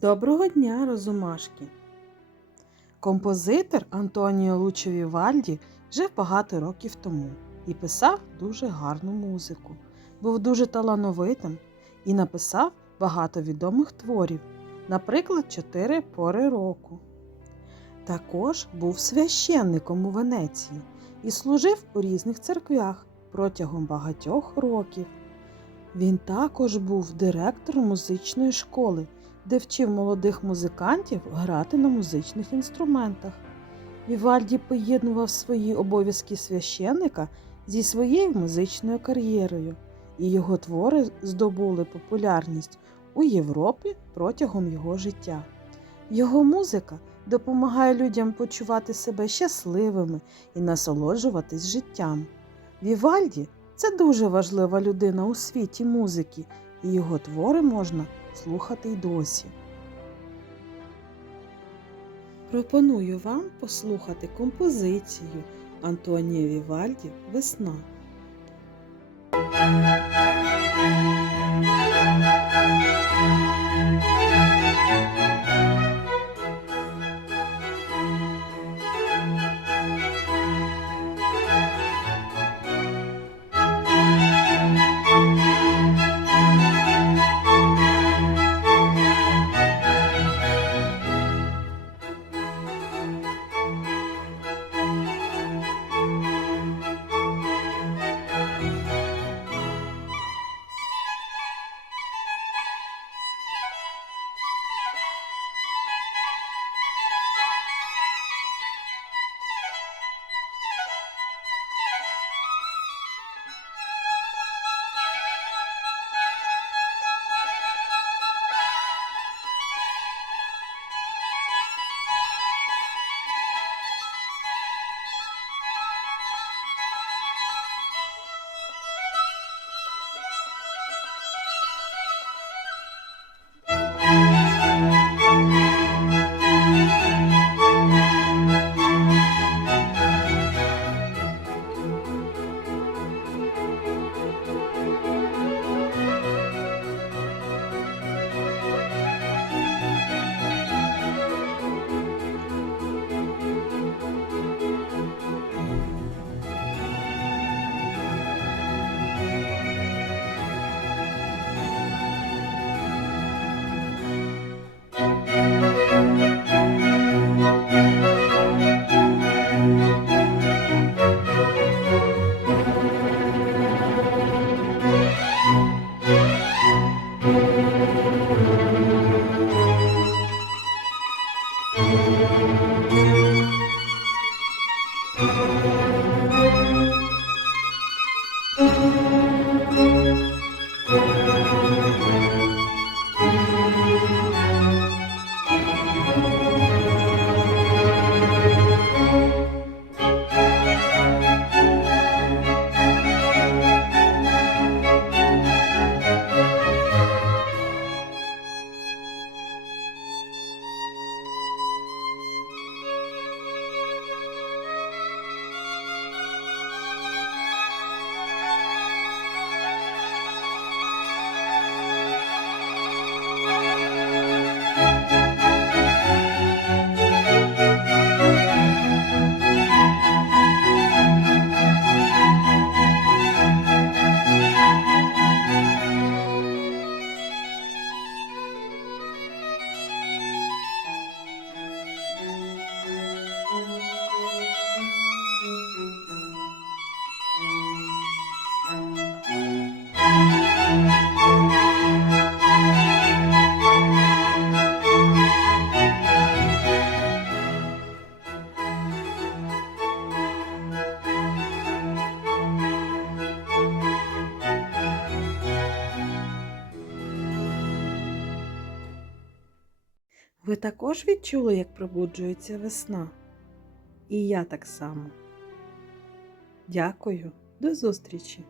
Доброго дня, розумашки! Композитор Антоніо Лучо Вівальді жив багато років тому і писав дуже гарну музику. Був дуже талановитим і написав багато відомих творів, наприклад, чотири пори року. Також був священником у Венеції і служив у різних церквях протягом багатьох років. Він також був директором музичної школи де вчив молодих музикантів грати на музичних інструментах. Вівальді поєднував свої обов'язки священника зі своєю музичною кар'єрою, і його твори здобули популярність у Європі протягом його життя. Його музика допомагає людям почувати себе щасливими і насолоджуватись життям. Вівальді це дуже важлива людина у світі музики, і його твори можна слухати й досі. Пропоную вам послухати композицію Антонія Вівальді Весна. Thank you. Ви також відчули, як пробуджується весна? І я так само. Дякую, до зустрічі!